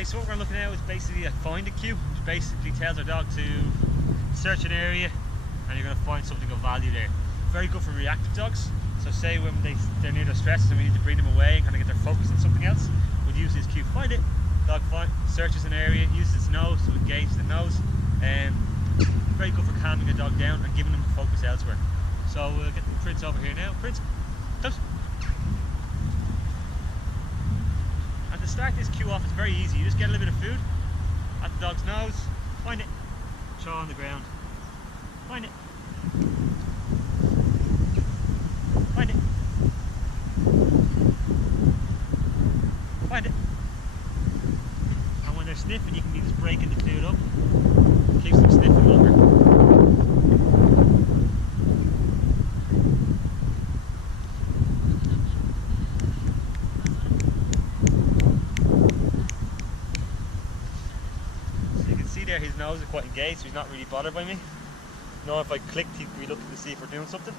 Okay, so what we're looking at is basically a find a cue, which basically tells our dog to search an area and you're going to find something of value there. Very good for reactive dogs. So say when they're near their stresses and we need to bring them away and kind of get their focus on something else, we'll use this cue, find it. Dog searches an area, uses its nose to engage the nose, and very good for calming a dog down and giving them focus elsewhere. So we'll get Prince over here now. Prince, close. And to start this cue off, it's very easy. You just get a little bit of food at the dog's nose, find it, chaw on the ground, find it, find it, find it. And when they're sniffing, you can be just breaking the food up, keeps them sniffing longer. His nose is quite engaged, so he's not really bothered by me. Now if I clicked, he'd be looking to see if we're doing something.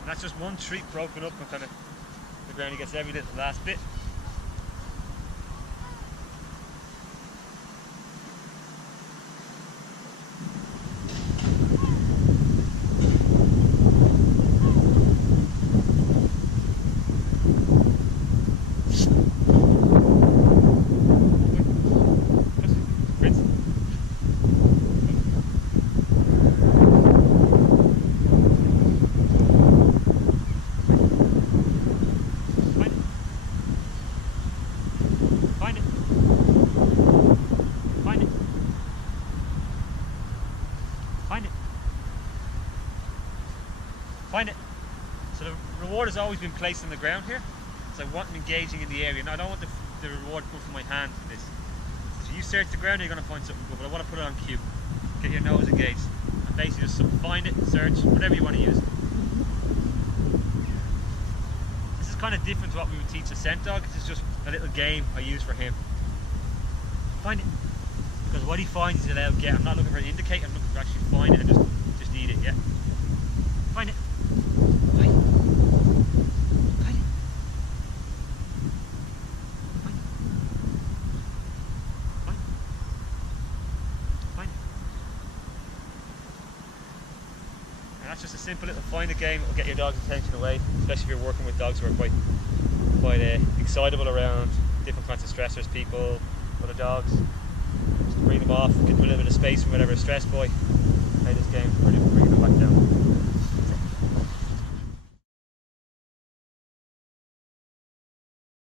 And that's just one treat broken up and kind of the ground. He gets every little last bit. Find it. So the reward has always been placed on the ground here. So I want them engaging in the area. Now I don't want the reward to come from my hand for this. So if you search the ground, you're going to find something good, but I want to put it on cue. Get your nose engaged. And basically just find it, search, whatever you want to use. This is kind of different to what we would teach a scent dog. This is just a little game I use for him. Find it. Because what he finds is allowed get. I'm not looking for an indicator, I'm looking for actually find it and just eat it, yeah. Find it. Find it. Find it. Find it. Find it. Find it. And that's just a simple little find a game that will get your dog's attention away, especially if you're working with dogs who are quite excitable around different kinds of stressors, people, other dogs. Just to bring them off, give them a little bit of space from whatever stress boy. Play this game, bring them back down.